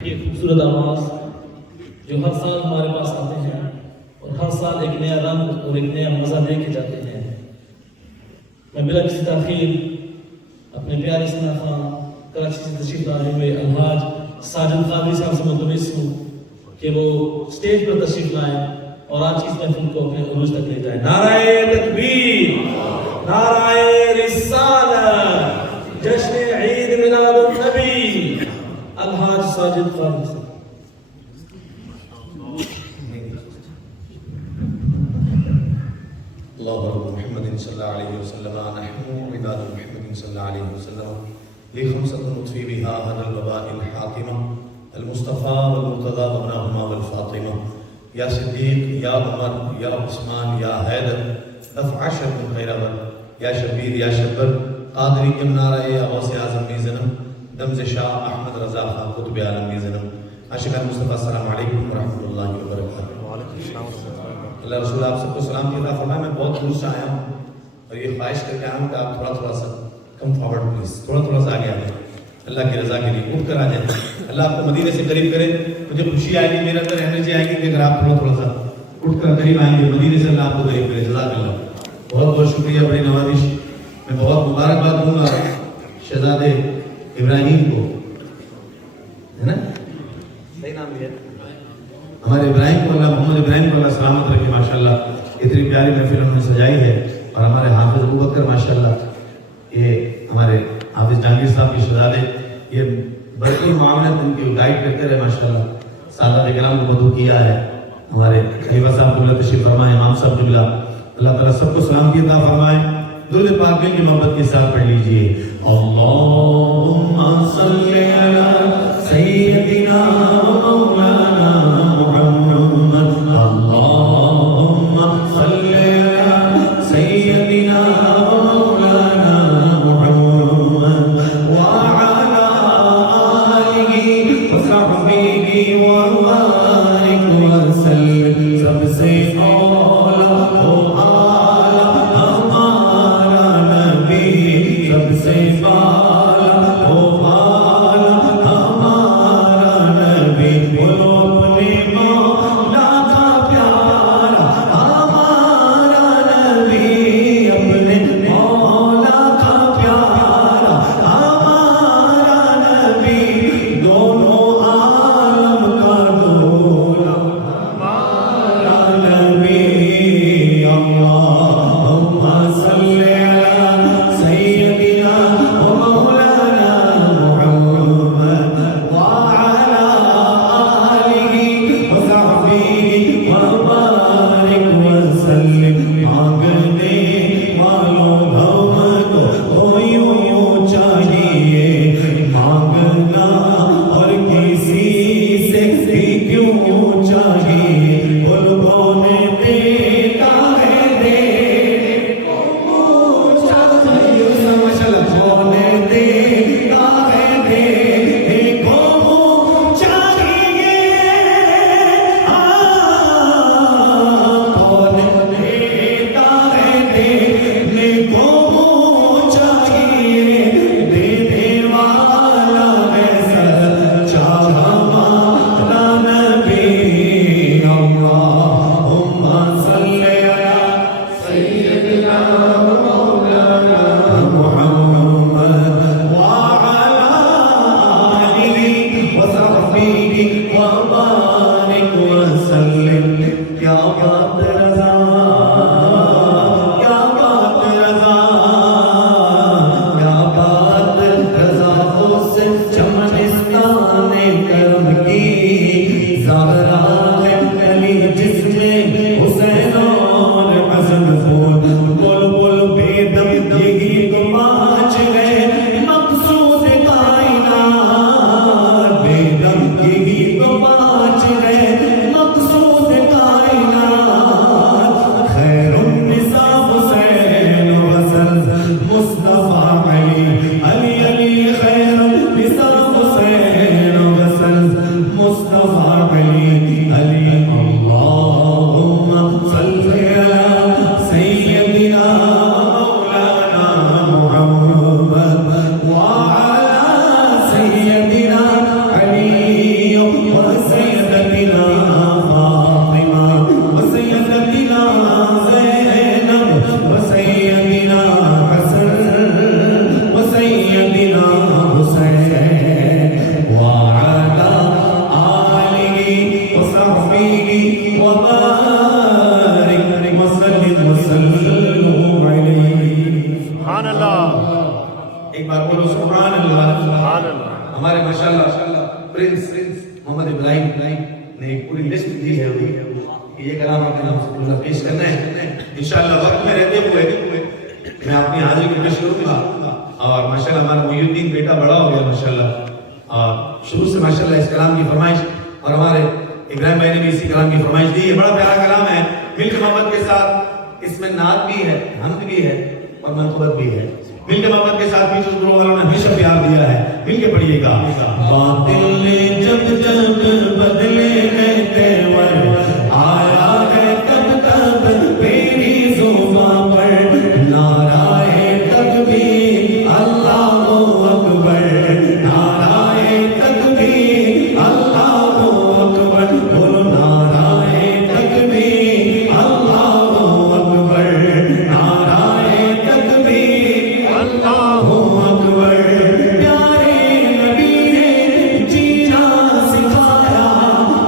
یہ خوبصورت آواز جو ہر سال ہمارے پاس آتے ہیں اور ہر سال ایک نیا رنگ اور ایک نیا مزہ دے کے جاتے ہیں۔ میں بلا کسی تاخیر اپنے پیارے ثنا خان کراچی سے تشریف لائے ہوئے الحاج ساجد قادری صاحب سے ملتمس ہوں کہ وہ اسٹیج پر تشریف لائیں اور آج کی اس محفل کو اپنے عروج تک لے جائیں۔ نعرہ تکبیر، نعرہ رسالت، جشن عید میلاد النبی، الحاج ساجد قادری صاحب۔ اللہ رب محمد صلی اللہ علیہ وسلم نحن عباد محمد صلی اللہ علیہ وسلم لخمسة نطفی بها هذا الوباء الحاکمة المصطفى والمرتضى وابناهما والفاطمة یا صدیق یا عمر یا عثمان یا حیدر دفع عشر من خیرور یا شبیر یا شبر قادری امنارہ غوث اعظم میزنم دمز شاہ احمد رضا خان قطب عالم میزنم عاشقان مصطفیٰ السلام علیکم ورحمۃ اللہ وبرکاتہ۔ اللہ رسول آپ سب کو سلام کیا تھا۔ فرمایا میں بہت دور سے آیا ہوں اور یہ خواہش کر کے آیا ہوں کہ آپ تھوڑا سا کم فارورڈ پلیز، تھوڑا سا آگے آ جائیں اللہ کی رضا کے لیے، اٹھ کر آ جائیں۔ اللہ آپ کو مدینے سے قریب کرے، مجھے خوشی آئے گی، میرے اندر انرجی آئے گی کہ اگر آپ تھوڑا سا اٹھ کر قریب آئیں گے، مدینے سے اللہ آپ کو قریب کرے۔ جزاک اللہ، بہت بہت شکریہ، بڑی نوازش۔ میں بہت مبارکباد دوں گا شہزادے ابراہیم کو، ہے نا صحیح نام ہے ہمارے ابراہیم کو، اللہ محمد ابراہیم کو اللہ سلامت رکھے۔ ماشاءاللہ اتنی پیاری محفل انہوں نے سجائی ہے، اور ہمارے حافظ ابوبکر ماشاءاللہ، یہ ہمارے حافظ جہانگیر صاحب کے شہزادے، یہ برقی معاملت ان کی گائیڈ کرتے رہے ماشاءاللہ، سادات کرام کو مدعو کیا ہے۔ ہمارے خلیفہ صاحب قبلہ تشریف فرمائے، امام صاحب قبلہ، اللہ تعالیٰ سب کو سلامتی عطا فرمائے۔ درود پاک دل کی محبت کے ساتھ پڑھ لیجئے، اللہم صلی علی سیدنا مولانا محمد، اللہم صلی علی سیدنا مولانا محمد وعلی آلہ وصحبہ وبارک وسلم۔ سب سے اولا و اعلی ہمارا نبی، سب سے بالا و فيه وبارك وسلم وسلم عليه. سبحان اللہ. ایک بار بولو سبحان اللہ. سبحان اللہ. ہمارے ماشاءاللہ پرنس محمد ابراہیم نے ایک پوری لسٹ دی ہے کہ یہ کلام آپ کے نام سے پورا پیش کرنا ہے. انشاءاللہ وقت میں رہتے ہوئے میں اپنی حاضری کو پیش کروں گا. اور ماشاءاللہ ہمارا محی الدین بیٹا بڑا ہو گیا ماشاءاللہ. شروع سے ماشاءاللہ اس کلام کی فرمائش اور ہمارے ابراہیم بھائی نے بھی اسی کلام کی فرمائش دی. یہ بڑا پیارا کلام ہے مل کے محبت کے ساتھ. اس میں نعت بھی ہے, حمد بھی ہے اور منقبت بھی ہے. مل کے محبت کے ساتھ پیچھے گروہ والوں نے ہمیشہ پیار دیا ہے. مل کے پڑھیے گا. باطل جب جب بدلے گئے تیور آیا ہے تب تب میری زبان پر نعرہ تکبیر اللہ اکبر. نعرہ تکبیر اللہ اکبر. بولو نعرہ تکبیر اللہ اکبر. نعرہ تکبیر اللہ اکبر. پیارے نبی نے جینا سکھایا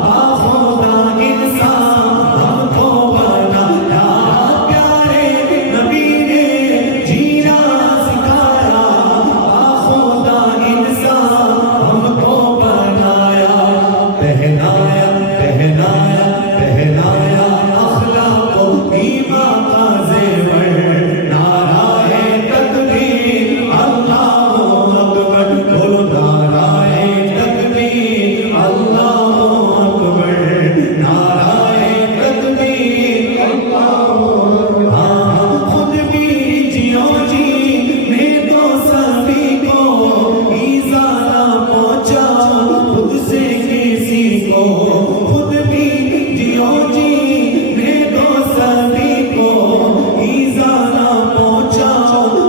باخودا انسان ہم کو بنایا. پیارے نبی نے جینا سکھایا باخودا انسان ہم کو بنایا. پہنایا پہنایا پہنایا اخلاق و ایمان کا زیور. نعرہ تکبیر اللہ اکبر. بولو نعرہ تکبیر اللہ اکبر. نعرہ تکبیر اللہ اکبر. خود بھی جیو جی نے تو سبھی کو ایزا نہ پہنچا خود سے کسی کو. خود بھی جیو جی نے تو سبھی کو ایزا نہ پہنچا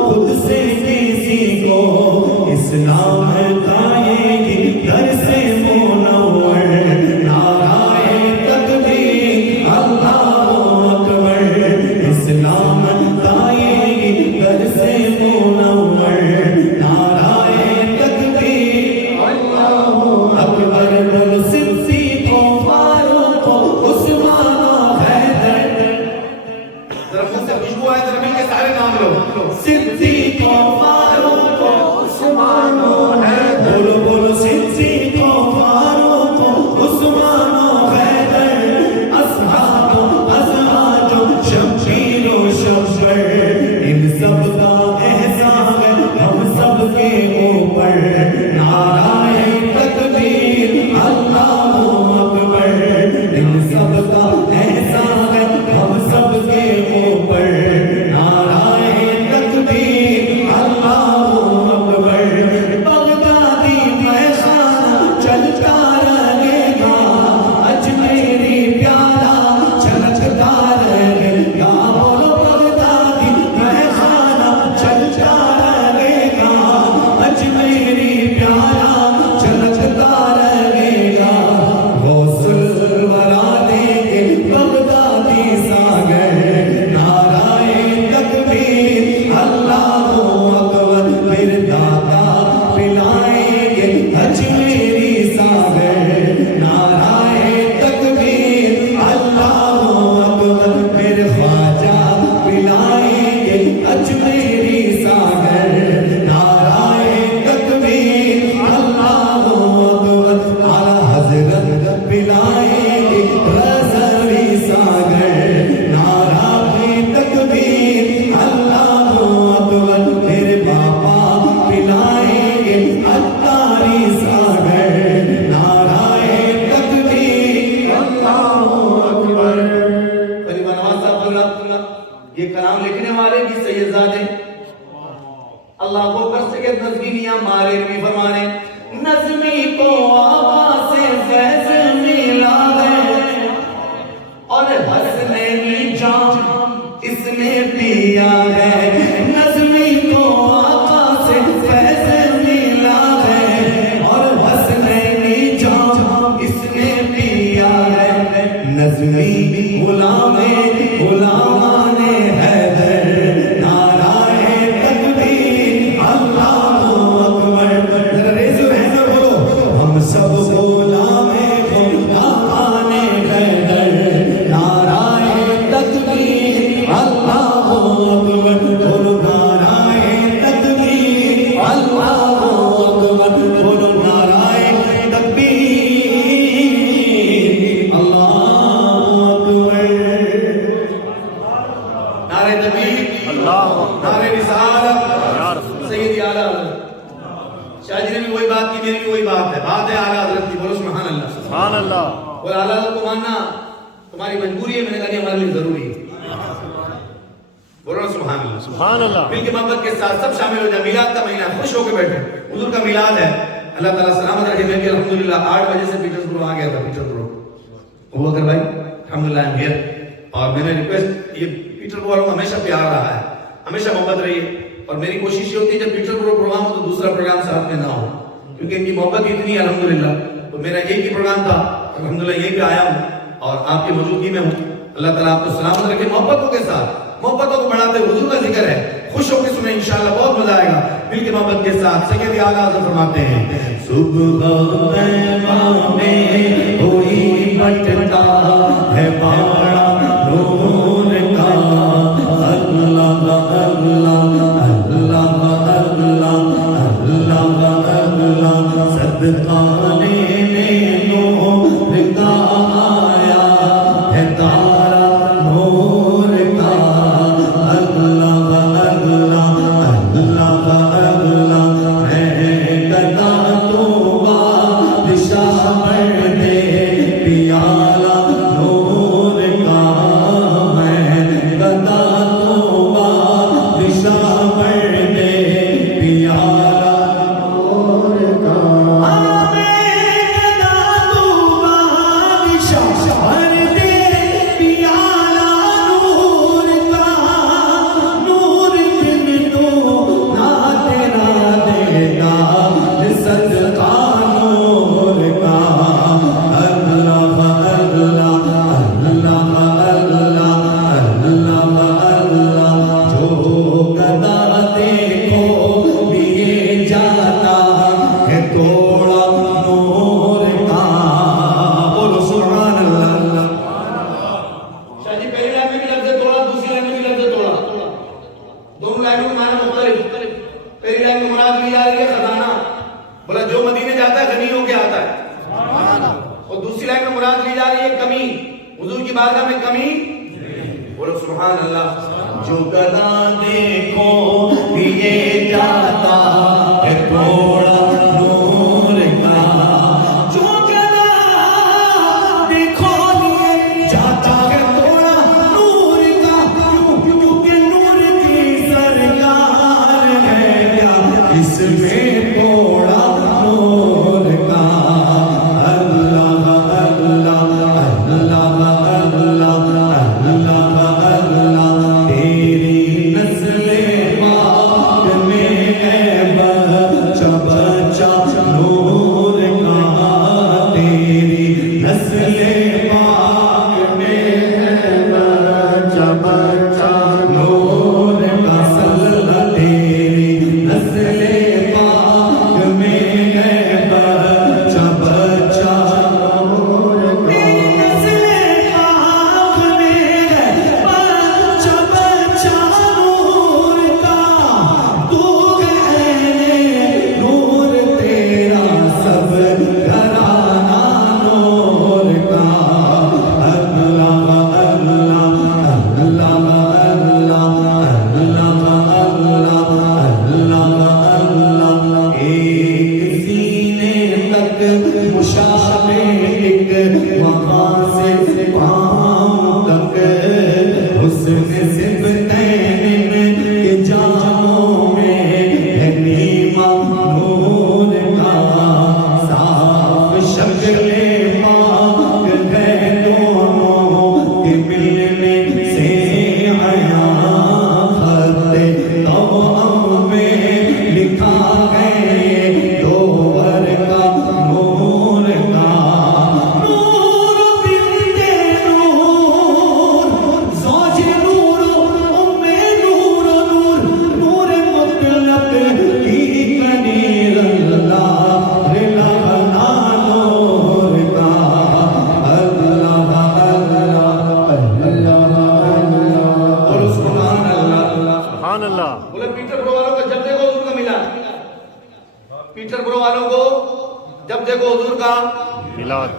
خود سے کسی کو. اسلام دائیں در سے منور. نعرہ تکبیر اللہ اکبر. اسلام دائیں در سے منور. نعرہ تکبیر اللہ اکبر. بولو صدیق و فاروق و عثمان و حیدر. ذرا منہ سے خوشبو آئے ذرا مل کے سارے نام لو. صدیق و فاروق و عثمان و حیدر. بولو بولو صدیق و فاروق و عثمان و حیدر. اصحاب و ازواج و شمشیر و شمشر. ان سب کا احسان ہے ہم سب کے اوپر. نعرہ تکبیر اللہ اکبر. ان سب کا احسان ہے ہم سب کے اوپر. نعرہ تکبیر اللہ اکبر. بغدادی میخانہ چلتا رہے گا. اجمیری پیالہ چھلکتا رہے گا. بولو بغدادی میخانہ چلتا رہے گا. اجمیری پیالہ چھلکتا رہے گا. غوث الورا دیں گے بغدادی ساگر. نعرہ تکبیر اللہ اکبر. پھر داتا پلائیں گے اجمیری ساگر. نعرہ تکبیر اللہ اکبر. پھر خواجہ پلائیں گے اجمیری ساگر. نعرہ تکبیر اللہ اکبر. اعلیٰ حضرت پلائیں گے رضوی ساگر. نعرہ تکبیر اللہ اکبر. پھر باپا پلائیں گے اتاری ساگر. نعرہ تکبیر اللہ اکبر. قریبا نواز صاحب بولا یہ کلام لکھنے والے بھی سید زادے اللہ کو کر سکے نظمیاں مارے نبی فرمانے. نظمی کو آقا سے فیض ملا ہے اور حسنینی جام اس نے پیا ہے. نظمی کو آقا سے فیض ملا ہے اور حسنینی جام اس نے پیا ہے. نظمی غلام غلامان حیدر. نعرہ تکبیر اللہ اکبر. ریزو رہنا بولو ہم سب غلام غلامان حیدر. تمہاری مجبوری ہے، میں نے کہا نہیں ہمارے لیے ضروری ہے. بولو سبحان اللہ. سبحان اللہ. مل کے محبت کے ساتھ سب شامل ہو جائے. میلاد کا مہینہ، خوش ہو کے بیٹھے. حضور کا میلاد ہے. اللہ تعالیٰ سلامت رکھے. میں بھی الحمدللہ 8 بجے سے پیٹرزبرگ آ گیا تھا. پیٹرزبرگ ابو بکر بھائی الحمدللہ I'm here. اور میں نے ریکویسٹ، یہ پیٹرزبرگ والوں کا ہمیشہ پیار رہا ہے، ہمیشہ محبت رہی ہے. اور میری کوشش یہ ہوتی ہے جب پیٹرزبرگ پروگرام ہو تو دوسرا پروگرام ساتھ میں نہ ہو، کیونکہ ان کی محبت اتنی ہے الحمدللہ. تو میرا ایک ہی پروگرام تھا، الحمدللہ یہیں پہ آیا ہوں اور آپ کی موجودگی میں ہوں. اللہ تعالیٰ آپ کو سلامت رکھے. محبتوں کے ساتھ، محبتوں کو بڑھاتے حضور کا ذکر ہے، خوش ہو کے سنیں انشاءاللہ، بہت مزہ آئے گا. مل کے محبت کے ساتھ سید اعلیٰ حضرت فرماتے ہیں صبح طیبہ میں کوئی بٹتا ہے باڑا نور کا. اللہ اللہ اللہ اللہ اللہ صدقہ لینے نور کا آیا ہے تارا نور کا. اللہ اللہ اللہ اللہ میں گدا تو بادشاہ بن دے پیالہ نور کا. میں گدا تو بادشاہ بن دے پیالہ نور کا.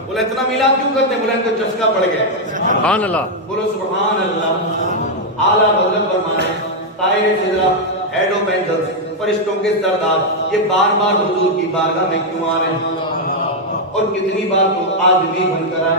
بولے اتنا میلاد کیوں کرتے ہیں؟ بولے ان کو چسکا پڑ گیا. سبحان اللہ. بولو سبحان اللہ. اعلیٰ حضرت فرمائے طاہر خضرا ہیڈ آف اینجلز فرشتوں کے سردار یہ بار بار حضور کی بارگاہ میں کیوں آ رہے ہیں؟ اور کتنی بار تو آدمی بن کر آئے.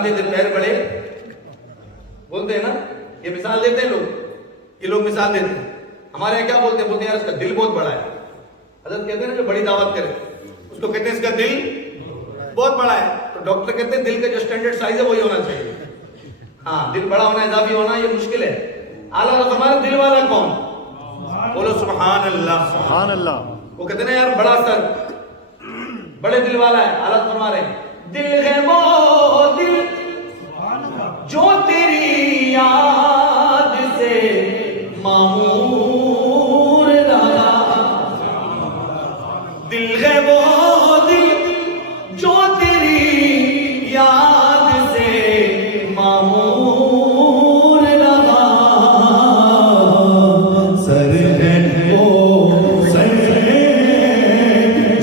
مثال دیتے پیر بڑے بولتے ہیں نا, یہ مثال دیتے ہیں لوگ, یہ لوگ مثال دیتے ہیں. ہمارے یہاں کیا بولتے ہیں, بولتے ہیں یار اس کا دل بہت بڑا ہے. حضرت کہتے ہیں نا جو بڑی دعوت کرے اس کو کہتے ہیں اس کا دل بہت بڑا ہے. تو ڈاکٹر کہتے ہیں دل کا جو اسٹینڈرڈ سائز ہے وہی ہونا چاہیے. ہاں دل بڑا ہونا اضافی ہونا یہ مشکل ہے. اعلیٰ حضرت ہمارا دل والا کون, بولو سبحان اللہ. سبحان اللہ. وہ کہتے ہیں نا یار بڑا سر بڑے دل والا ہے. اعلیٰ فرما رہے ہیں دل ہے وہ دل جو تیری یاد سے معمور رہا. دل ہے وہ دل جو تیری یاد سے معمور رہا. سر ہے وہ سر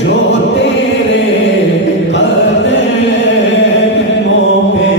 جو تیرے قدموں پہ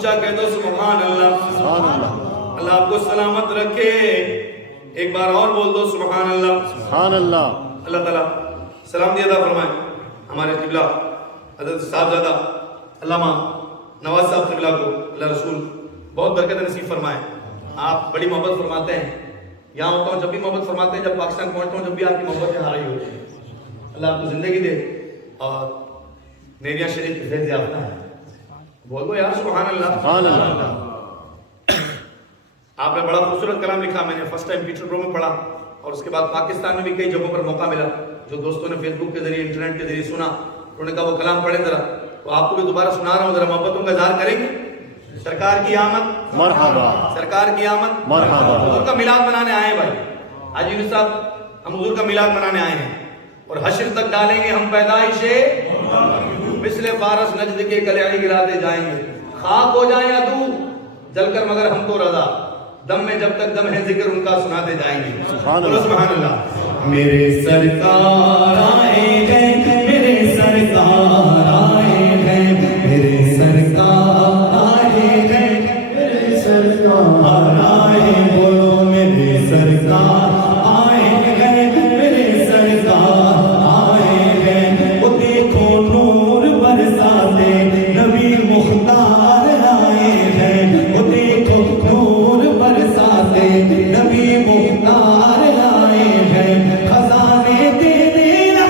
اونچا کہہ دو سبحان اللہ. سبحان اللہ. اللہ آپ کو سلامت رکھے. ایک بار اور بول دو سبحان اللہ. سبحان اللہ. اللہ تعالیٰ سلام عطا فرمائے ہمارے قبلہ حضرت صاحبزادہ علامہ نواز صاحب قبلہ کو اللہ رسول بہت برکت نصیب فرمائے. آپ بڑی محبت فرماتے ہیں. یہاں ہوتا ہوں جب بھی محبت فرماتے ہیں, جب پاکستان پہنچتا ہوں جب بھی آپ کی محبت یہاں آئی ہوتی ہے. اللہ آپ کو زندگی دے اور نیریا شریف کی فیض یافتہ ہے. بولو یار سبحان اللہ. سبحان اللہ. آپ نے بڑا خوبصورت کلام لکھا. میں نے فرسٹ ٹائم پیٹر برو میں پڑھا اور اس کے بعد پاکستان میں بھی کئی جگہوں پر موقع ملا. جو دوستوں نے فیس بک کے ذریعے انٹرنیٹ کے ذریعے سنا, انہوں نے کہا وہ کلام پڑھیں ذرا, تو آپ کو بھی دوبارہ سنا رہا ہوں. ذرا محبتوں کا اظہار کریں گے. سرکار کی آمد مرحبا. سرکار کی آمد مرحبا. حضور کا میلاد منانے آئے ہیں بھائی. حاجی یونس صاحب ہم حضور کا میلاد منانے آئے ہیں اور حشر تک ڈالیں گے ہم پیدائش مثل فارس نجد کے کلیاڑی گراتے جائیں گے. خاک ہو جائیں یا تو جل کر مگر ہم کو رضا, دم میں جب تک دم ہے ذکر ان کا سناتے جائیں گے. سبحان اللہ. سبحان اللہ. میرے سرکار آئے ہیں, میرے سرکار آئے ہیں, میرے سرکار آئے ہیں, میرے سرکار آئے ہیں. بولو میرے سرکار آئے ہیں, میرے سرکار آئے ہیں. وہ دیکھو نور برساتے نبی مختار آئے ہیں. وہ دیکھو نور برساتے نبی مختار آئے ہیں. خزانے دے دینا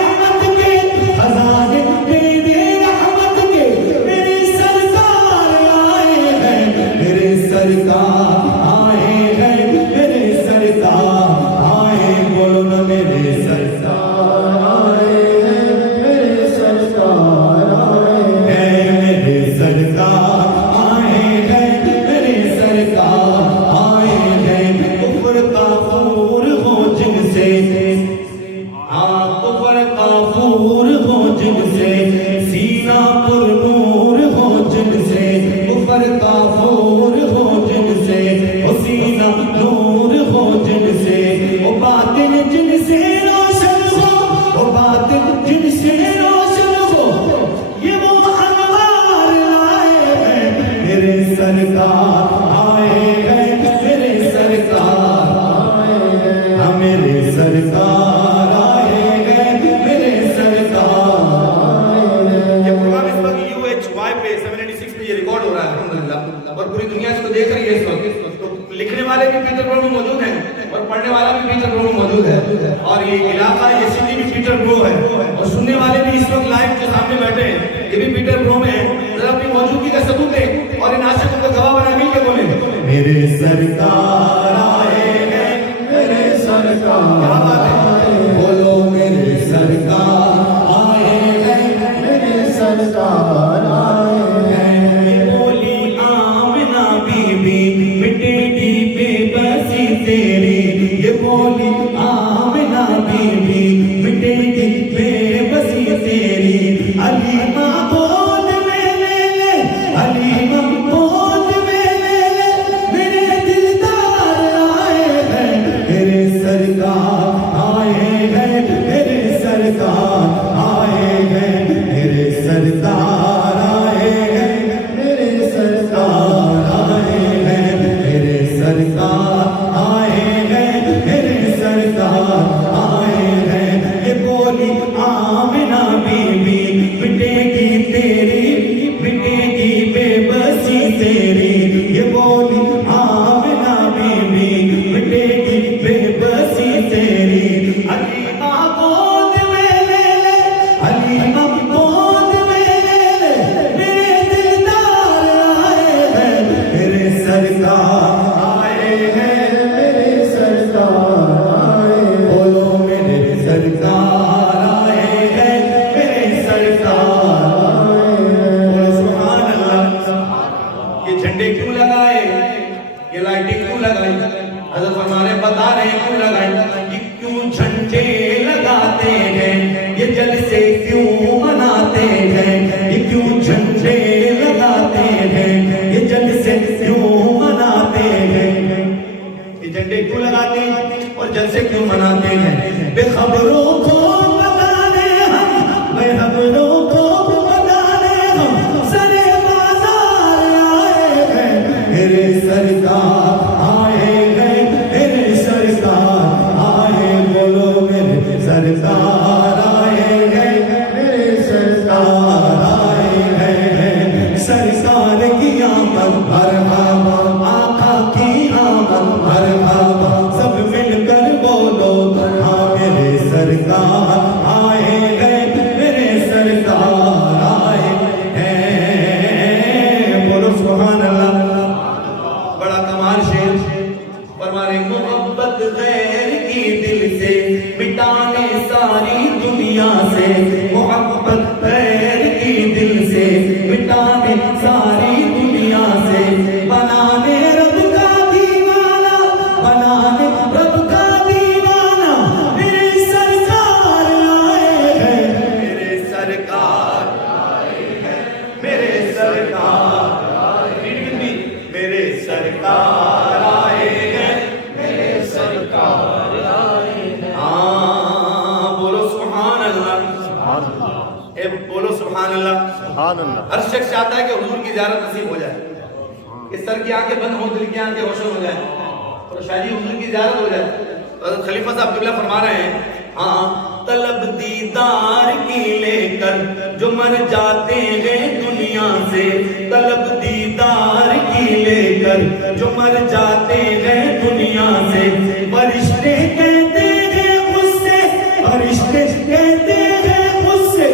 یہ علاقہ یہ سٹی بھی پیٹر برو ہے اور سننے والے بھی اس وقت لائیو جو سامنے بیٹھے ہیں یہ بھی پیٹر برو میں ہیں. ذرا اپنی موجودگی کا ثبوت دیں اور ان عاشقوں کو گواہ بنا مل کے بولیں میرے سرکار آئے ہیں میرے سرکار آئے ہیں بولو میرے سرکار آئے ہیں میرے سرکار آئے ہیں. یہ بولی آمنہ بی بی مٹے گی بے بسی تیری یہ بولی آمنہ بی بی مٹے گی بے بسی تیری علیمہ گود میں لے لے علیمہ گود میں لے لے میرے دلدار آئے ہیں میرے سرکار آئے ہیں میرے سرکار آئے ہیں میرے سرکار آئے ہیں میرے سرکار آئے ہیں میرے سرکار آئے ہیں میرے سرکار آئے ہیں. یہ بولی آمنہ بی بی مٹے گی تیری مٹے گی بے بسی تیری یہ بولی آمنہ بی بی مٹے گی بے بسی تیری علیمہ گود میں لے لے علیمہ گود میں لے لے میرے دلدار آئے ہیں میرے سرکار آئے ہیں میرے سرکار آئے بولو میرے سرکار آئے ہیں میرے سرکار آئے بولو سبحان اللہ. یہ جھنڈے کیوں لگائے یہ لائٹنگ کیوں لگائی حضرت فرما رہے بتا رہے ہیں کیوں لگائی یہ کیوں جھنڈے لگاتے ہیں یہ جلسے کیوں مناتے ہیں یہ کیوں جھنڈے لگاتے ہیں یہ جلسے کیوں مناتے ہیں یہ جھنڈے کیوں لگاتے ہیں اور جلسے کیوں مناتے ہیں بے خبروں کو بتانے ہم بے خبروں کو بتانے ہم سرے بازار آئے ہیں میرے سرکار آئے ہیں میرے سرکار آئے بولو میرے سرکار آئے ہیں میرے سرکار آئے ہیں سرکار کی آمد مرحبا آقا کی آمد مرحبا سب مل کر بولو ہاں میرے سرکار آئے ہیں میرے سرکار آئے ہیں بولو سبحان اللہ. بڑا کمال شعر فرما رہے محبت غیر کی دل سے مٹانے ساری دنیا سے محبت غیر کی دل سے مٹانے ساری دنیا سے بنانے رب کا دیوانہ بنانے رب کا دیوانہ میرے سرکار آئے ہیں میرے سرکار آئے ہیں میرے سرکار آئے ہیں میرے سرکار آئے ہیں میرے سرکار آئے ہیں. ہاں بولو سبحان اللہ اے بولو سبحان اللہ. سبحان اللہ. ہر شخص چاہتا ہے کہ حضور کی زیارت نصیب ہو جائے کہ سر کی آنکھیں بند ہو دل کی آنکھیں روشن ہو جائیں اور شاید حضور کی زیارت ہو جائے. حضرت خلیفہ صاحب قبلہ فرما رہے ہیں ہاں طلب دیدار کی لے کر جو مر جاتے ہیں دنیا سے طلب دیدار کی لے کر جو مر جاتے ہیں دنیا سے فرشتے کہتے ہیں اس سے فرشتے کہتے ہیں اس سے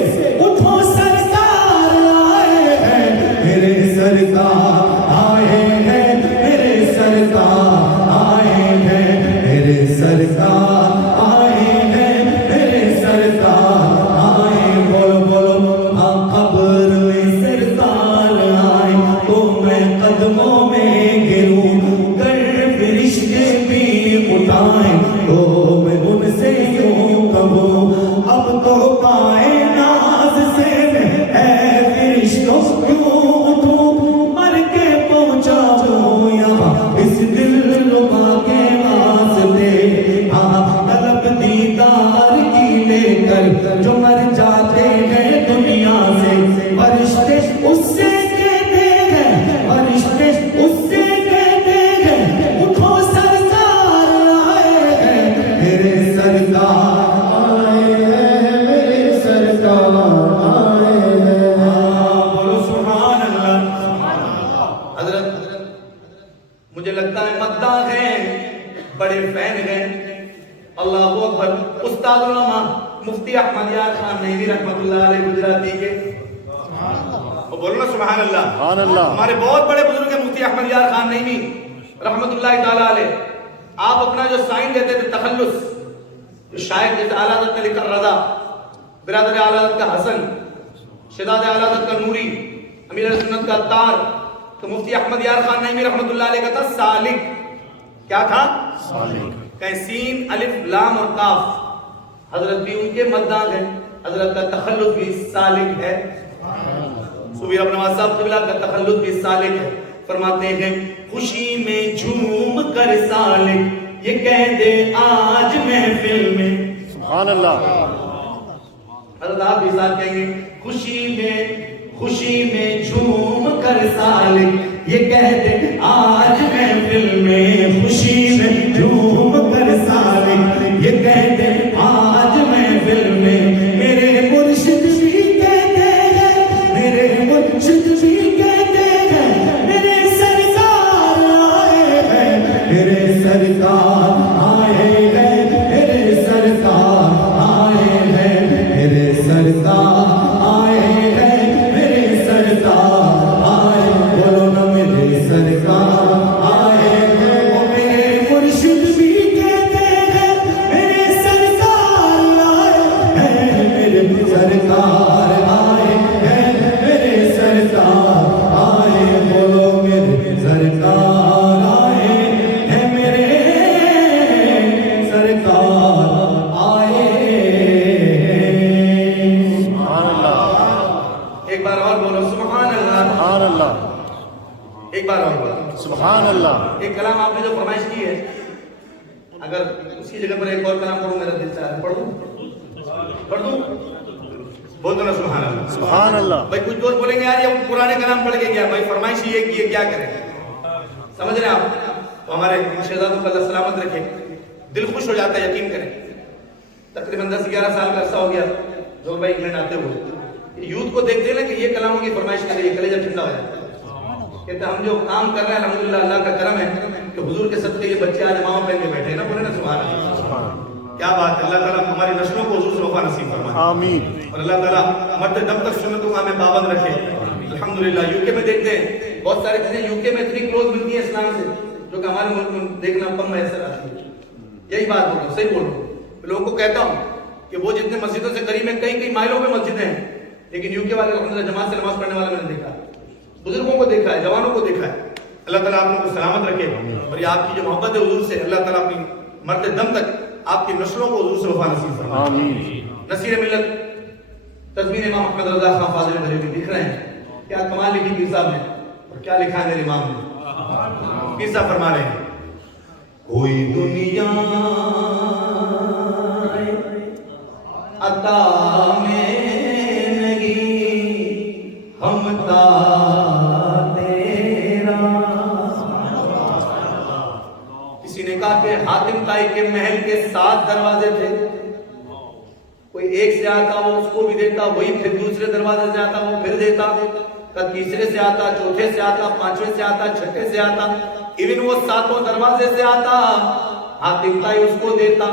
اٹھو سرکار آئے ہیں میرے سرکار آئے ہیں میرے سرکار آئے ہیں میرے سرکار آئے ہیں میرے سرکار آئے بولو بولو ہاں قبر میں سرکار آئے تو میں قدموں میں گروں گر فرشتے بھی اٹھائیں تو میں ان سے یوں کہوں اب تو پائے ناز سے میں اے فرشتوں کیوں اٹھوں مر کے پہنچا ہوں یہاں اس دل ربا کے واسطے ہاں طلب دیدار کی لے کر جو مر جاتے ہیں دنیا سے فرشتے اس سے کہتے ہیں فرشتے اس سے کہتے ہیں اٹھو سرکار آئے ہیں میرے سرکار آئے ہیں میرے سرکار آئے ہیں. بولو سبحان اللہ. حضرت مجھے لگتا ہے مداح ہیں بڑے فین ہیں اللہ اکبر. استاد علماء مفتی احمد یار خان نعیمی رحمۃ اللہ علیہ گجراتی کے, اور بولو نا سبحان اللہ. سبحان اللہ. ہمارے بہت بڑے بزرگ ہیں مفتی احمد یار خان نعیمی رحمۃ اللہ تعالیٰ علیہ. آپ اپنا جو سائن دیتے تھے تخلص, جو شاعر جیسے اعلیٰ حضرت نے لکھا رضا, برادر اعلیٰ حضرت کا حسن, شہزاد اعلیٰ حضرت کا نوری, امیر سنت کا عطار, تو مفتی احمد یار خان نعیمی رحمۃ اللہ علیہ کا تھا سالک. کیا تھا؟ سالک. کہ سین الف لام اور کاف, حضرت بھی ان کے مداح ہیں, حضرت کا تخلص بھی سالک ہے. صوفی رب نواز صاحب قبلہ کا تخلص بھی سالک ہے. فرماتے ہیں خوشی میں جھوم کر سالک یہ کہہ دے آج محفل میں. سبحان اللہ. حضرت آپ بھی ساتھ کہیں گے خوشی میں جھوم کر سالک یہ کہہ دے آج محفل میں. خوشی میں جھوم کر سالک یہ کہہ دے آج محفل میں. میرے مرشد بھی کہتے ہیں, میرے مرشد بھی کہتے ہیں, میرے سرکار آئے ہیں, میرے سرکار آئے ہیں, میرے سرکار آئے ہیں, میرے سرکار آئے ہیں, میرے سرکار آئے. بولو نا میرے سرکار آئے ہیں. وہ میرے مرشد بھی کہتے ہیں میرے سرکار آئے ہیں, میرے سرکار آئے ہیں, میرے سرکار آئے. بولو میرے سرکار آئے ہیں, میرے سرکار آئے ہیں. سبحان اللہ. ایک بار اور بولو سبحان اللہ. سبحان اللہ. ایک بار اور بولو سبحان اللہ. ایک کلام آپ نے جو فرمائش کی ہے, اگر اس کی جگہ پر ایک اور کلام پڑھوں میرا دل چاہ رہا ہے, پڑھ دوں بول دو نا سبحان اللہ. سبحان اللہ. بھائی کچھ دوست بولیں گے یار یہ پرانے کلام پڑھ کے گیا, بھائی فرمائش یہ کی ہے کیا کریں, سمجھ رہے ہیں آپ. تو ہمارے شہزادوں کو اللہ سلامت رکھے, دل خوش ہو جاتا ہے. یقین کریں تقریباً 10-11 سال کا عرصہ ہو گیا زور بھائی انگلینڈ آتے ہوئے. یوتھ کو دیکھتے ہیں نا کہ یہ کلاموں کی فرمائش کر رہی ہے, کلیجہ ٹھنڈا ہو جاتا ہے. کہتے ہیں ہم جو کام کر رہے ہیں الحمدللہ اللہ کا کرم ہے کہ حضور کے صدقے یہ بچے آج ماں پہن کے بیٹھے ہیں نا. بولے نا سبحان اللہ. کیا بات ہے. اللہ تعالیٰ ہماری نسلوں کو حضور سے وفا نصیب فرمائے, آمین. اور اللہ تعالیٰ مرتے دم تک سنتوں کا ہمیں پابند رکھے. الحمدللہ یو کے میں دیکھتے ہیں بہت ساری چیزیں یو کے میں اتنی کلوز ملتی ہیں اسلام سے جو کہ ہمارے ملک میں دیکھنا کم میسر آتی ہے. یہی بات بول رہا ہوں, صحیح بول رہا ہوں. لوگوں کو کہتا ہوں کہ وہ جتنے مسجدوں سے قریب ہیں, کئی مائلوں میں مسجدیں ہیں, لیکن یو کے والے الحمدللہ جماعت سے نماز پڑھنے والا میں نے دیکھا, بزرگوں کو دیکھا ہے, جوانوں کو دیکھا ہے. اللہ تعالیٰ آپ کو سلامت رکھے, اور یہ آپ کی جو محبت ہے حضور سے, اللہ تعالیٰ اپنی مرتے دم تک آپ کی نسلوں کو حضور سے وفا نصیب فرمائے. آمین. نصیر ملت تضمین امام احمد رضا خان فاضل بریلوی لکھ رہے ہیں, کیا کمال لکھی پیر صاحب نے, اور کیا لکھا ہے میرے امام نے. پیر صاحب فرما رہے ہیں کوئی دنیا عطا میں نہیں ہم تا تیرا. کسی نے کہا کہ حاتم طائی کے محل کے 7 دروازے تھے, کوئی ایک سے آتا وہ اس کو بھی دیتا, وہی پھر دوسرے دروازے سے آتا وہ پھر دیتا, کا تیسرے سے آتا, چوتھے سے آتا, 5ویں سے آتا, 6ٹھے سے آتا, ایون وہ 7 دروازے سے آتا, حاتم طائی اس کو دیتا.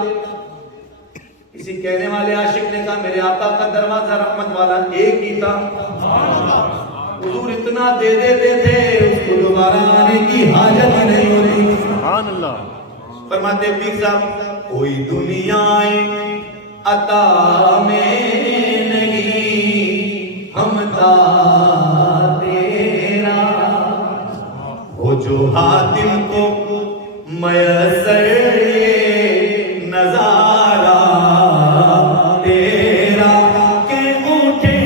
کسی کہنے والے عاشق نے کہا میرے آقا کا دروازہ رحمت والا ایک ہی تھا, حضور اتنا دے دیتے تھے اس کو دوبارہ آنے کی حاجت نہیں ہوتی. سبحان اللہ. فرماتے پیر صاحب کوئی دنیا عطا میں نہیں ہم تا تیرا, وہ جو حاتم کو میسر نظارہ تیرا کہ اٹھے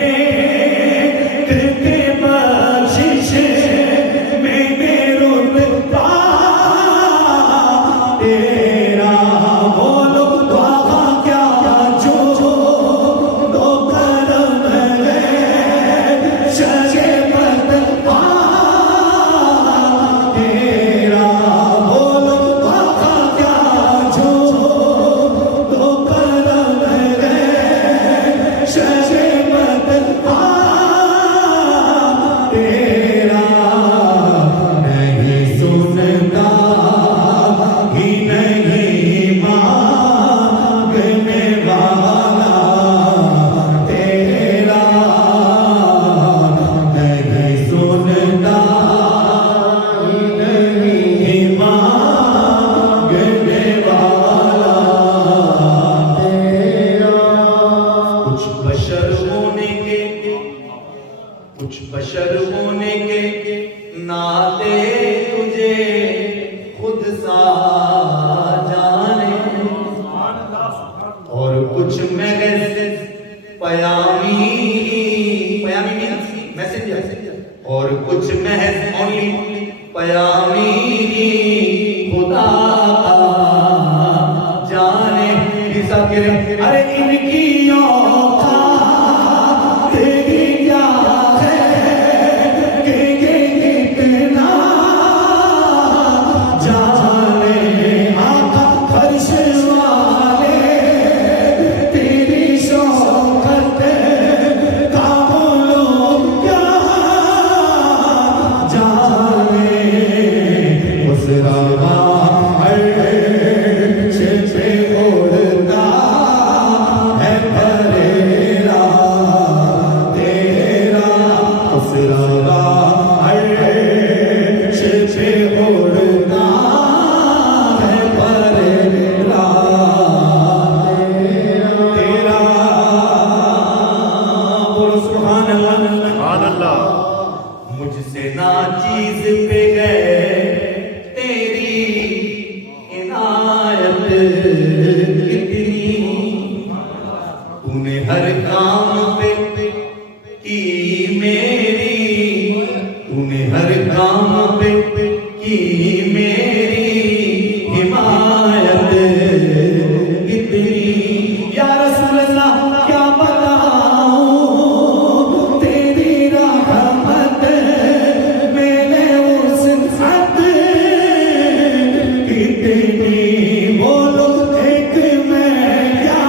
دیکھ کے بخشش میں رتبہ تیرا. بولو دعا کیا جو دو کرم ہے شجبت تیرا. بولو دعا پھرے ارے ان کی اوقات تیری کیا ہے کہ کتنا جانے آقا فرش والے تیری شوقت کا لوگ کیا جانے اس روا عرش پہ اڑتا ہے پریرا تیرا اس روا عرش پہ اڑتا ہے پریرا تیرا بولو سبحان اللہ سبحان اللہ مجھ سے ناچیز پہ گئے تیری عنایت کتنی تو نے ہر کام پہ کی میری تو نے ہر کام پہ کی میری حمایت کتنی یا رسول اللہ کیا بتاؤں تیری رحمت میں نے وسعت کتنی بولو ایک میں کیا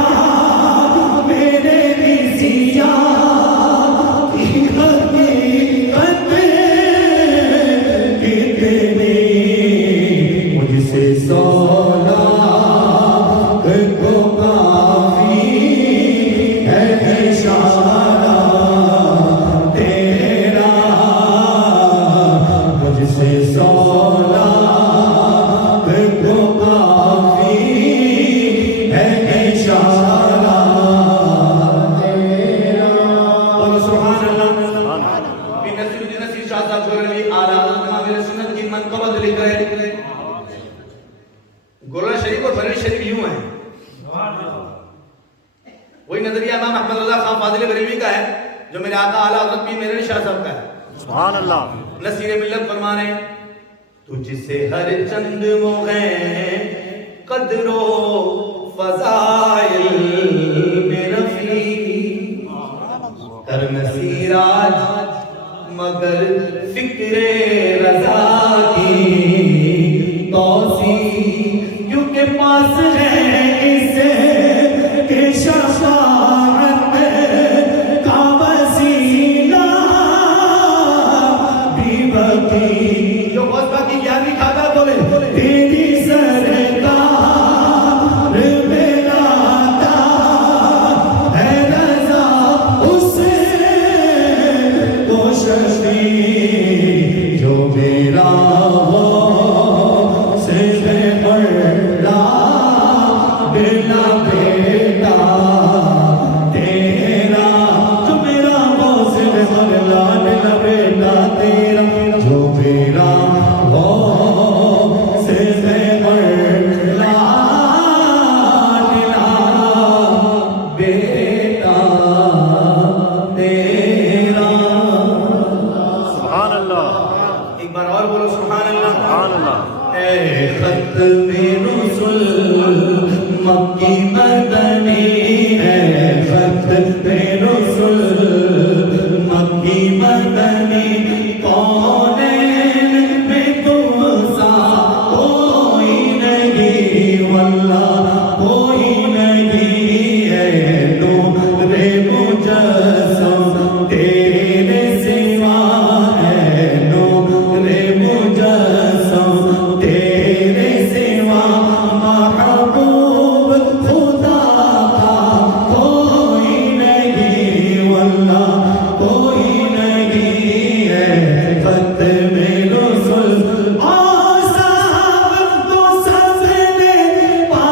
میرے نسیا کی حقیقت کتنی مجھ سے سونا کو کافی ہے اشارہ تیرا مجھ سے سونا کو کافی ہے اشارہ تیرا بولو سبحان اللہ بھی نصیر الدین نصیر شاہ صاحب گورلی اعلیٰ امام سنت کی منقبت لکھ رہے گولہ شریف اور بریلی شریف یوں ہیں وہی نظریہ امام احمد رضا خان فاضل بریلوی کا ہے جو میرے آقا اعلیٰ حضرت پیر میرے شاہ صاحب کا ہے سبحان اللہ نصیر ملت فرمانے تجھ سے ہر چند موغیں قدر و فضائل میں رفیع کر نصیر آج مگر فکر رضا کی توسیع کیونکہ پاس ہے اسے کہ شفاعت کا وسیلہ بھی بقی جو بہت باقی گیارہویں کھاتا بولے تیری سرکار میں لاتا ہے رضا اسے تو شفیع جو میرا ہو سے بڑا بلا بیٹا تیرا جو میرا ہو سے بڑا بلا بیٹا تیرا جو میرا ہو سے بڑا بلا بیٹا تیرا سبحان اللہ ایک بار اور بولو سبحان اللہ سبحان اللہ اے ختم رسل مکی مدنی اے ختم رسل مکی مدنی کونین میں تم سا کوئی نہیں واللہ کوئی نہیں اے نور مجسم تیرے سوا اے نور مجسم تیرے سوا محبوب خدا کا کوئی نہیں واللہ کوئی نہیں ہے ختم رسل صاحب تو سب نے پا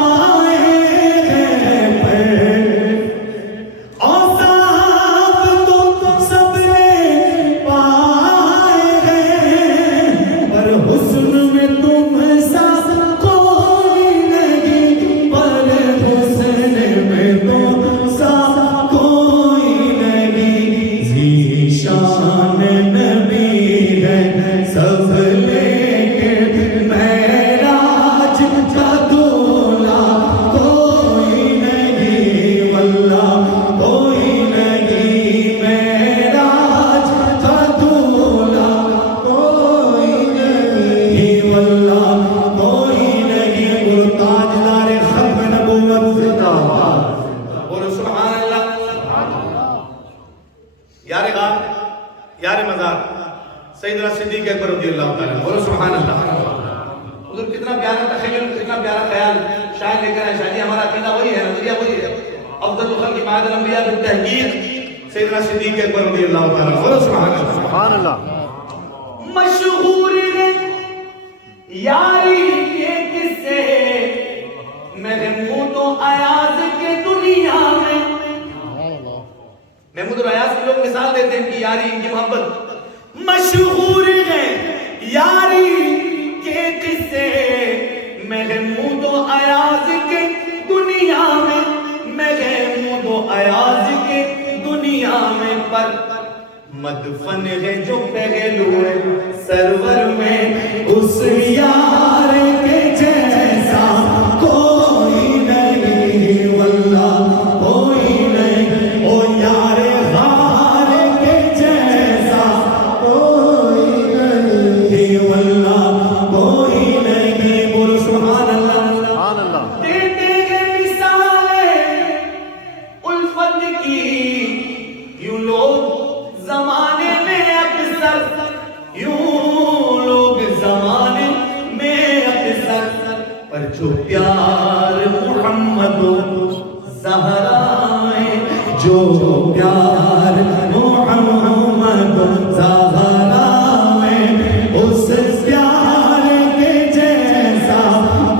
اکبر رضی اللہ تعالیٰ، بولو سبحان اللہ۔ حضور کتنا پیارا تخیل، کتنا پیارا خیال شاید لے کر آئے۔ شاید ہمارا عقیدہ وہی ہے، نظریہ وہی ہے۔ افضل الخلق بعد الانبیاء بالتحقیق سیدنا صدیق اکبر رضی اللہ تعالیٰ، بولو سبحان اللہ۔ سبحان اللہ۔ مشہور ہے یاری کے قصے محمود و ایاز کے دنیا میں۔ محمود اور ایاز کے لوگ مثال دیتے ہیں ان کی یاری، ان کی محبت۔ مشہور ہے یاری کے قصے محمود و ایاز کے دنیا میں، محمود و ایاز کے دنیا میں، پر مدفن ہے جو پہلو ہے سرور میں اس یار کے جیسا کوئی نہیں، واللہ کوئی نہیں، او یار غار کے جیسا کوئی نہیں، واللہ کوئی نہیں، بولو سبحان اللہ۔ سبحان اللہ۔ دیتے ہیں مثالیں الفت کی یوں لوگ زمانے میں اکثر، یوں لوگ زمانے میں اکثر، پر جو پیار محمد زہرا ہے، جو پیار محمد زہرا ہے، اس پیار کے جیسا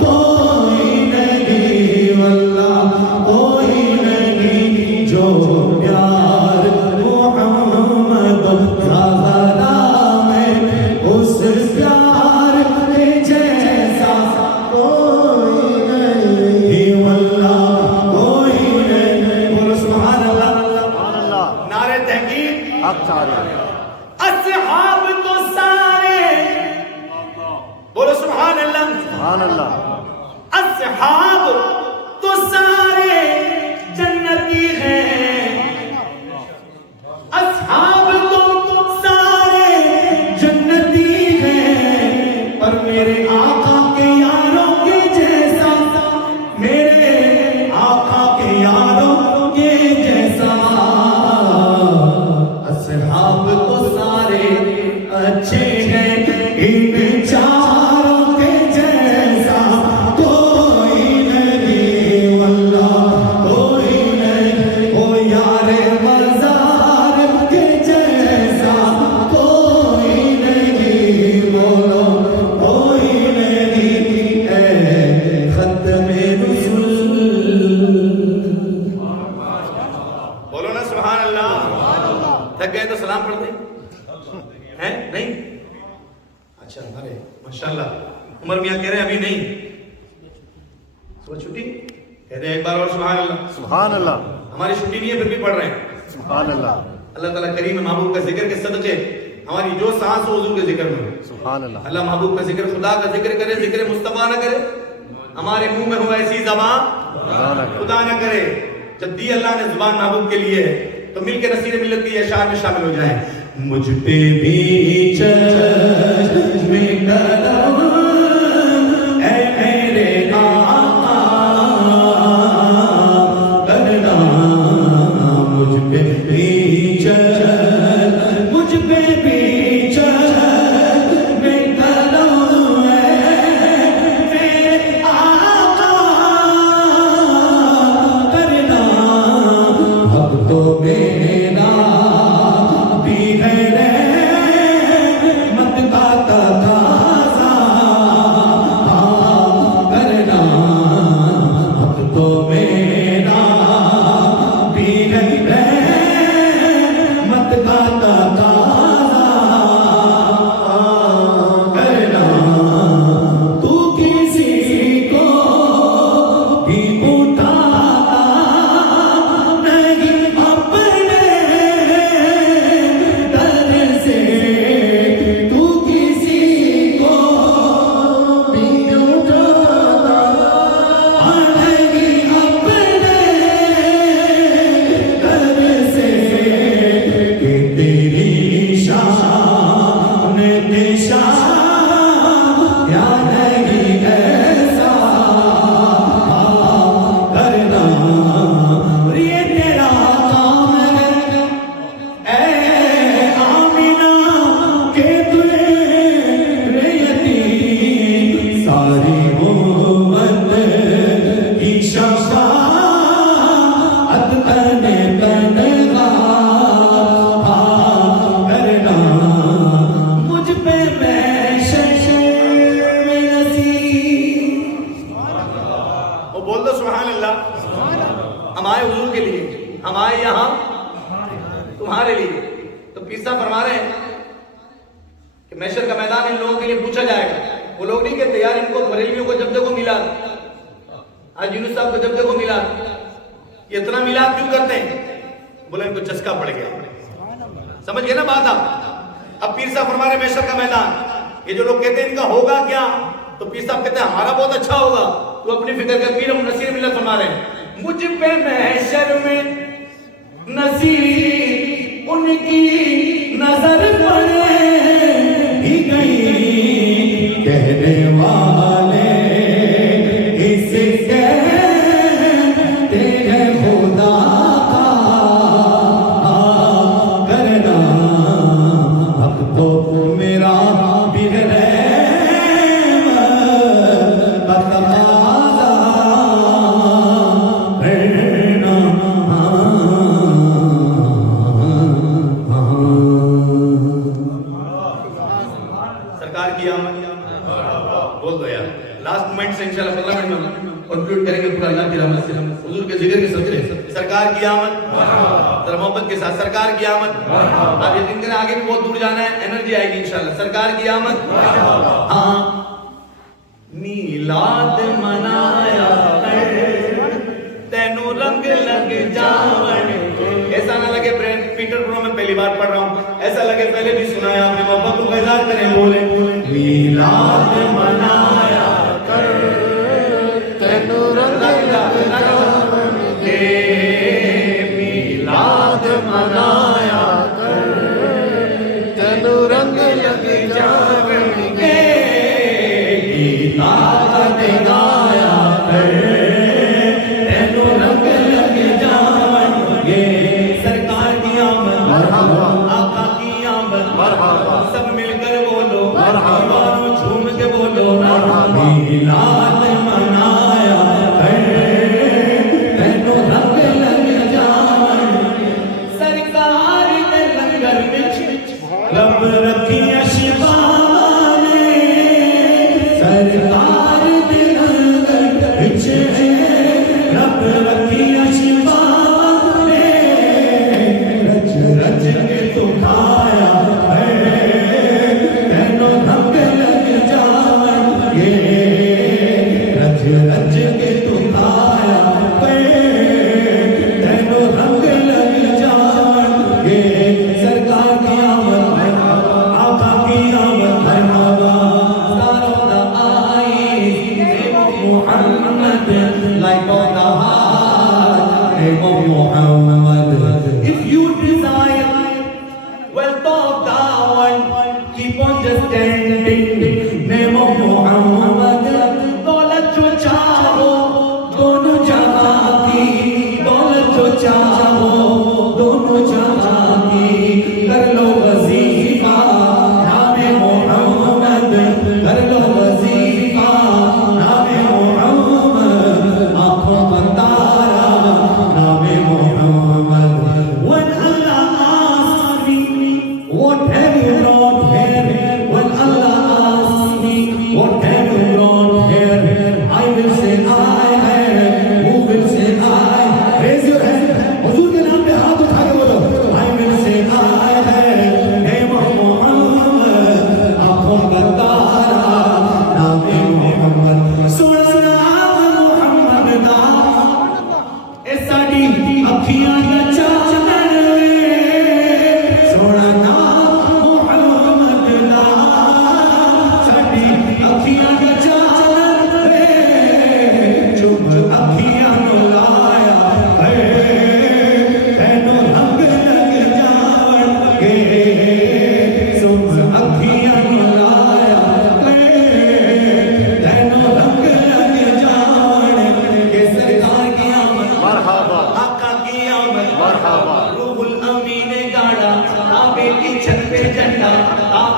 کوئی نہیں، واللہ کوئی نہیں، جو پیار محمد زہرا ہے، اس پیار کے جیسا کوئی نہیں، واللہ کوئی نہیں، بولو سبحان اللہ۔ سبحان اللہ۔ نعرہ تحقیق۔ حق سارے۔ اصحاب تو سارے، بولو سبحان اللہ۔ سبحان اللہ۔ اصحاب تو سارے جنتی ہیں، اصحاب تو سارے جنتی ہیں، پر میرے آقا کے یاروں کے جیسا، میرے آقا کے یاروں کے جیسا، اصحاب تو سارے اچھے ہیں، ان چاروں کے جیسا کوئی نہیں، واللہ کوئی نہیں، او یار مزار کے جیسا کوئی نہیں، بولو کوئی نہیں، اے ختم رسول، بولو نا سبحان اللہ۔ تھک گئے تو سلام پڑھ دیں ہیں؟ نہیں؟ اچھا، ارے ماشاءاللہ، عمر میاں کہہ رہے ہیں ابھی نہیں، صبح چھٹی کہتے ہیں ایک بار اور سبحان اللہ۔ سبحان اللہ۔ ہماری چھٹی نہیں ہے پھر بھی پڑھ رہے ہیں۔ سبحان اللہ۔ اللہ تعالیٰ کریم ہے، محبوب کا ذکر کے صدقے ہماری جو سانس ہو حضور کے ذکر میں، سبحان اللہ۔ اللہ محبوب کا ذکر، خدا کا ذکر کرے، ذکر مصطفیٰ نہ کرے، ہمارے منہ میں ہو ایسی زبان خدا نہ کرے۔ جب دی اللہ نے زبان محبوب کے لیے تو مل کے نصیر ملت کی اشعار میں شامل ہو جائیں۔ مجھ پہ بھی چشم کرم اے میرے آقا کرنا، مجھ پہ بھی چشم، مجھ پہ بھی چشم کرم اے میرے آقا کرنا، اب تو میرا بھی ہے رحمت کا تقاضا سبحان اللہ. ہم آئے حضور کے لیے, ہم آئے یہاں تمہارے لیے. تو پیر صاحب فرما رہے ہیں کہ محشر کا میدان ان لوگوں کے لیے پوچھا جائے گا. وہ لوگ نہیں کہتے یار ان کو بریلویوں کو جب دیکھو ملا, آج یونس صاحب کو جب دیکھو ملا, یہ اتنا میلاد کیوں کرتے ہیں؟ بولے ان کو چسکا پڑ گیا. سمجھ گئے نا بات آپ؟ اب پیر صاحب فرما رہے ہیں محشر کا میدان, یہ جو لوگ کہتے ہیں ان کا ہوگا کیا, تو پیر صاحب کہتے ہیں ہمارا بہت اچھا ہوگا, تو اپنی فکر کر. پیر نصیر ملت فرما رہے ہیں مجھ پہ محشر میں نصیر ان کی نظر پڑے ہی گئی, کہنے والے اس کہتے ہیں خدا کا کرنا, اب تو میرا بگڑے کریں گے پورا اللہ کی رحمت سے, حضور کے ذکر کے صدقے. سرکار کی آمد, ذرا محبت کے ساتھ سرکار کی آمد. آپ یقین کریں آگے بھی بہت دور جانا ہے, انرجی آئے گی انشاءاللہ. سرکار کی آمد. ہاں میلاد منایا تینوں رنگ لگ جاون, ایسا نہ لگے پیٹر برو میں پہلی بار پڑھ رہا ہوں, ایسا لگے پہلے بھی سنا ہے آپ نے. محبت کا اظہار کریں, بولے میلاد منایا میلاد منایا تینوں رنگ لگ جاون گے, گیت گایا تینوں رنگ لگ جاون گے. سرکار کی آمد, آقا کی آمد, سب مل کر بولو مرحبا, جھوم کے بولو میلاد منایا تینوں رنگ لگ جاون. سرکار دے لنگر وچ رب رکھی اشفا نے, سرکار دے لنگر وچ رب رکھی اشفا نے, رچ رچ کے تو کھایا تینوں رنگ لگ جاون گے, رچ رچ کے تو کھایا تینوں رنگ لگ جاون گے. سرکار کی آمد, آقا کی آمد, مرحبا. Star of the eyes, name of Muhammad, light of the heart, name of Muhammad. If you desire wealth of the world, keep on just standing, name of Muhammad. دولت جو چاہو دونوں جہاں کی, دولت جو چاہو دونوں جہاں کی, کر لو وظیفہ نام محمد, کر لو وظیفہ نام محمد, آنکھوں کا تارا نام محمد. When Allah asks me what have you brought here, when Allah asks me what have you brought here, I will say I have. Who will say I? Raise your hand. حضور کے نام پہ ہاتھ اٹھا کے بولو, I will say I have. name of Muhammad, آنکھوں کا تارا نام محمد. سونا نام محمد دا, اے ساڈی اکھیاں دا چانن وے, سونا نام محمد دا, ساڈی اکھیاں دا چانن وے, چپ اکھیاں نو لایا تینوں رنگ لگ جاون گے, چپ اکھیاں نو لایا تینوں رنگ لگ جاون گے. سرکار کی آمد, مرحبا, آقا کی آمد, مرحبا. روح الامین گاڑا آبے کی چھت پہ جھنڈا,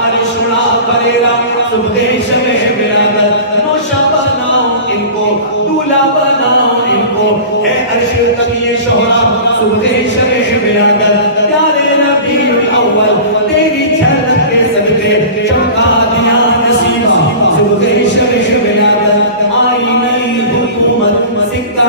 عرش اڑا پریرا صبح شب ولادت, نوشا بناؤ ان کو, دولہا بناؤ ان کو, ہے عرش تک یہ شہرا صبح شب ولادت. پیارے ربیع الاول تیری جھلک کے صدقے چمکا دیا نصیبہ صبح شب ولادت. آئی نئی حکومت سکہ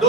2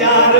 4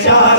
4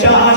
4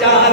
4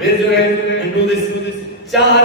raise your hand and do this, 4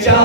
4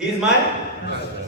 he is my,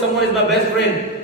someone is my best friend,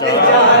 4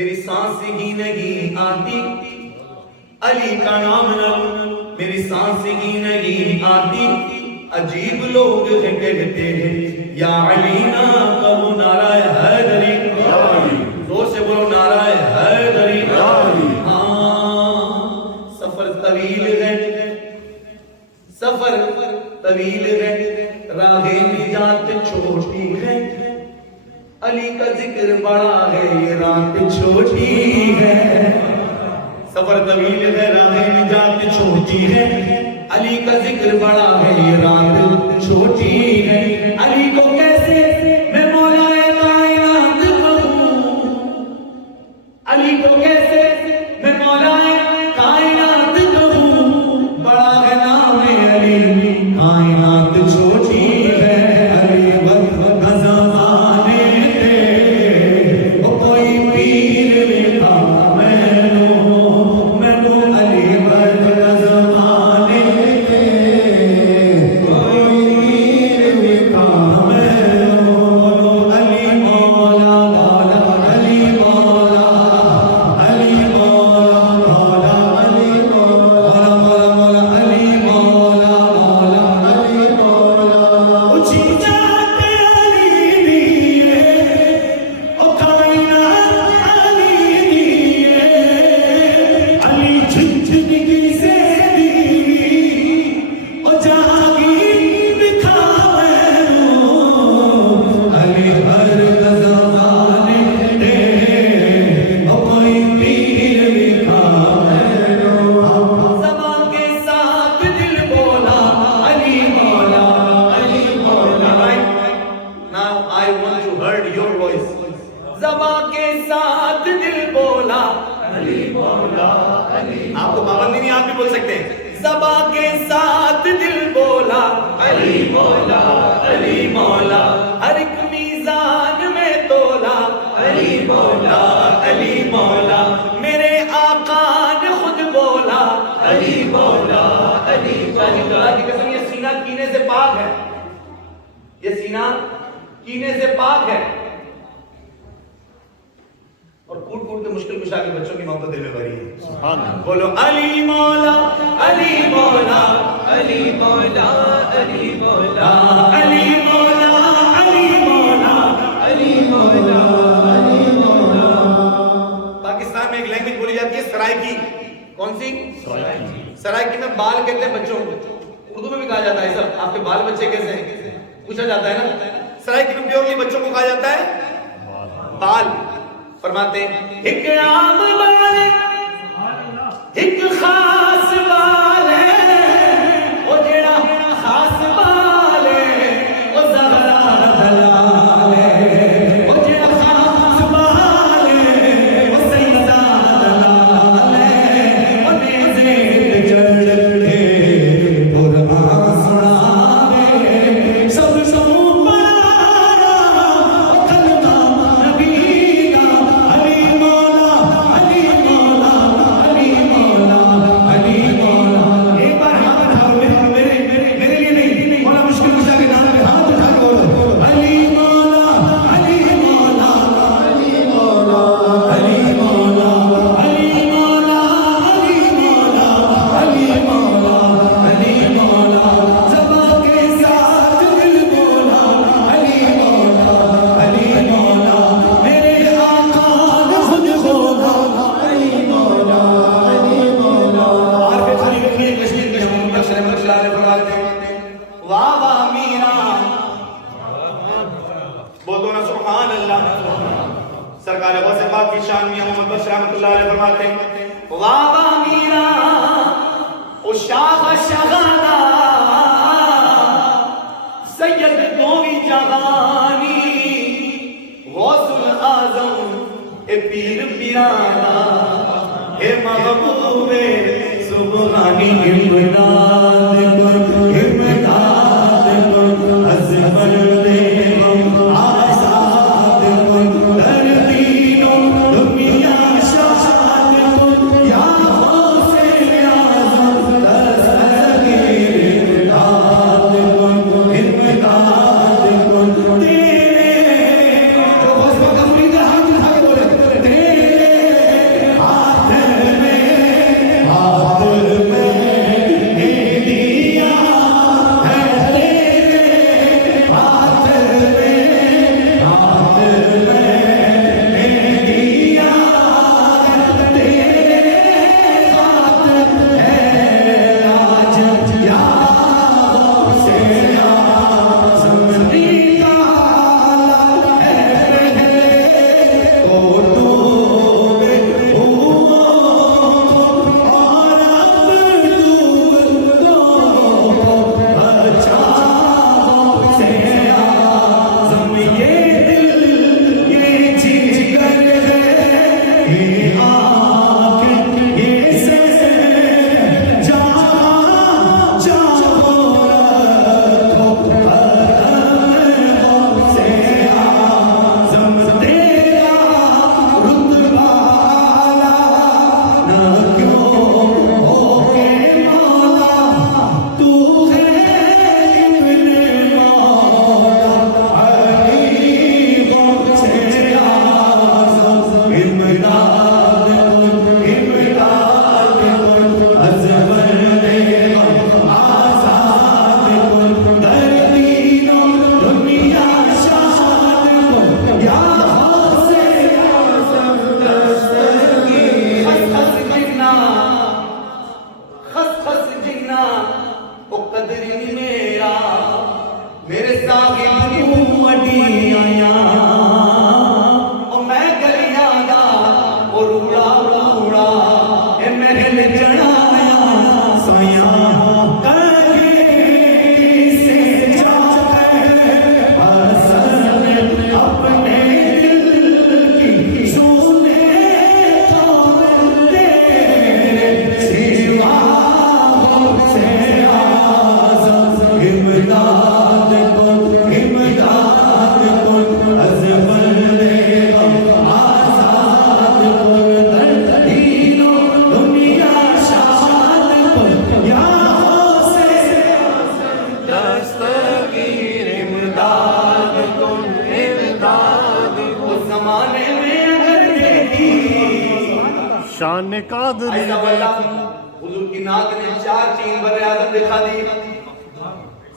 میری سانس ہی نہیں آتی علی کا نام نہ لوں، میری سانس ہی نہیں آتی، عجیب لوگ ہیں کہتے ہیں یا علی نا کہو نعرہ حیدری، زور سے بولو نعرہ حیدری۔ ہاں سفر طویل ہے، سفر طویل ہے، راہ نجات چھوٹی ہے، علی کا ذکر بڑا ہے یہ رات چھوٹی ہے۔ سفر طویل ہے، راہ نجات چھوٹی ہے، علی کا ذکر بڑا ہے یہ رات چھوٹی ہے۔ علی کو کیسے میں مولا کائنات کہوں، علی کو کیسے میں مولا کائنات کہوں، بڑا ہے نام علی کائنات چھوٹی ہے۔ علی وقت زمانے تھے وہ کوئی پیر لکھا مینو علی وقت زمانے تھے کوئی پیر لکھا مینو علی مولا مولا علی مولا علی مولا مولا علی مولا مولا علی مولا مولا علی مولا اچھی جاتے علی دیئے او کائنات علی دیئے علی جھنجھنگی سے دیوی او جاگی دکھاوے علی ہر زمانے دے او کوئی پیر دکھاوے زبان کے ساتھ دل بولا علی مولا علی مولا۔ Now I want to hear your voice. زبان کے ساتھ دل بولا علی مولا علی، آپ کو پابندی نہیں، آپ بھی بول سکتے ہیں۔ زبان کے ساتھ دل بولا علی مولا علی مولا، ہر ایک میزان میں تولا علی مولا علی مولا، میرے آقا نے خود بولا علی مولا علی مولا۔ اللہ کی قسم یہ سینہ کینے سے پاک ہے، یہ سینہ کینے سے پاک ہے، اور کوٹ کوٹ کے مشکل کشا کے بچوں کی محبت دل میں بھری ہے۔ سبحان اللہ۔ بولو علی مولا علی مولا علی مولا علی مولا علی مولا علی مولا علی مولا علی مولا۔ پاکستان میں ایک لینگویج بولی جاتی ہے سرائکی، کون سی؟ سرائکی میں بال کہتے ہیں بچوں کو، اردو میں بھی کہا جاتا ہے سر آپ کے بال بچے کیسے ہیں پوچھا جاتا ہے نا، سرائکی میں پیورلی بچوں کو کہا جاتا ہے بال۔ فرماتے ہیں ایک عام بال ہے، ایک خاص بال ہے، وہ جڑا خاص بال ہے وہ زہرا دلال ہے، وہ جڑا خاص بال ہے وہ سیدہ دلال ہے، وہ نیزے تے چڑھ کے قرآن سناوے، سب سو پڑھا وہ کلمہ نبی کا علی مولا علی مولا علی مولا علی مولا۔ ایک بار ہاتھ اٹھاؤ، میرے لیے نہیں، مولا مشکل کشا کے نام پہ ہاتھ اٹھا کے بولو علی مولا علی مولا علی مولا علی مولا علی مولا علی مولا علی مولا علی مولا۔ زبان کے ساتھ دل بولا علی مولا علی مولا، میرے آقا نے خود بولا علی مولا علی مولا۔ عارف خلیل کی کشمیر بخش رحمۃ اللہ علیہ فرماتے ہیں واہ واہ میرا، بول دو نا سبحان اللہ۔ سرکار غوث پاک کی شان میاں محمد بخش رحمۃ اللہ علیہ فرماتے ہیں واہ واہ میرا او شاہ شہانہ سید دوی جہانی غوث العظم اے پیر پیرانا اے محبوب سبحانی، امداد کن امداد کن عظمت دے آزاد کن، در دینوں دنیا شاد کن، یا غوث اعظم دستگیر امداد کن امداد کن، تیرے جو غوث پاک اپنی ہاتھ اٹھا کے بولے تیرے شان قادری ایسا واللہ حضور کی نعت نے 4 چین بر اعظم دکھا دی،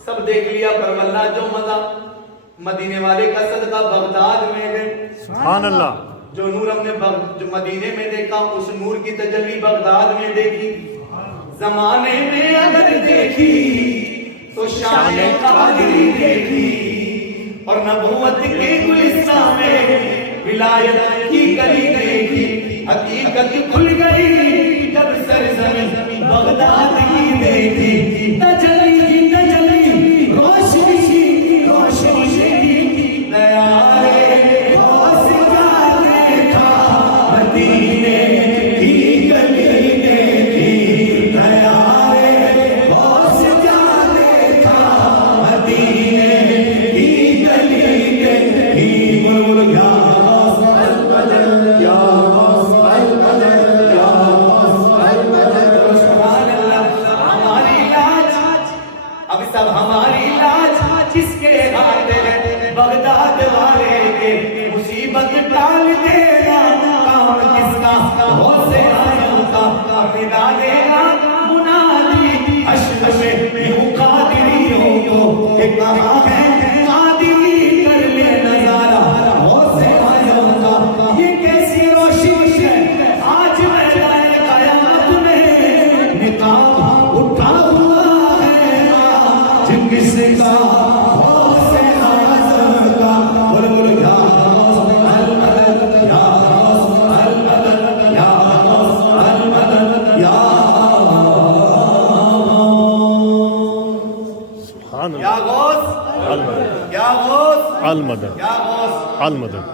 سب دیکھ لیا، پر واللہ جو مزہ مدینے والے کا صدقہ بغداد میں ہے، سبحان اللہ، جو نور ہم نے جو مدینے میں دیکھا اس نور کی تجلی بغداد میں دیکھی، زمانے میں اگر دیکھی تو شان قادری دیکھی، اور نبوت کے گلستان میں ولایت کی کلی دیکھی، حقیقت کھل گئی جب سرزمین بغداد کی دیکھی، تجلی تجلی روشنی کی روشنی کی نیارے غوث کا دیکھا، مدینے کی گلی دیکھی، نیارے غوث کا دیکھا، مدینے کی گلی دیکھی، بولو یا غوث المدد یا سب ہماری لاج جس کے ہاتھ ہے، بغداد والے کے مصیبت ٹال دینا کام کس کا، غوث اعظم کا ندا دینا منادی حشر میں یوں قادریوں کو کہ کہاں ہے قادری، کر لے نظارہ غوث اعظم کا، یہ کیسی روشنی ہے آج میدان قیامت میں، نقاب اٹھا ہوا کس کا غوث اعظم کا، بولو بولو یا غوث المدد یا غوث المدد یا غوث المدد یا سبحان یا اللہ، غوث المدد یا غوث المدد یا غوث المدد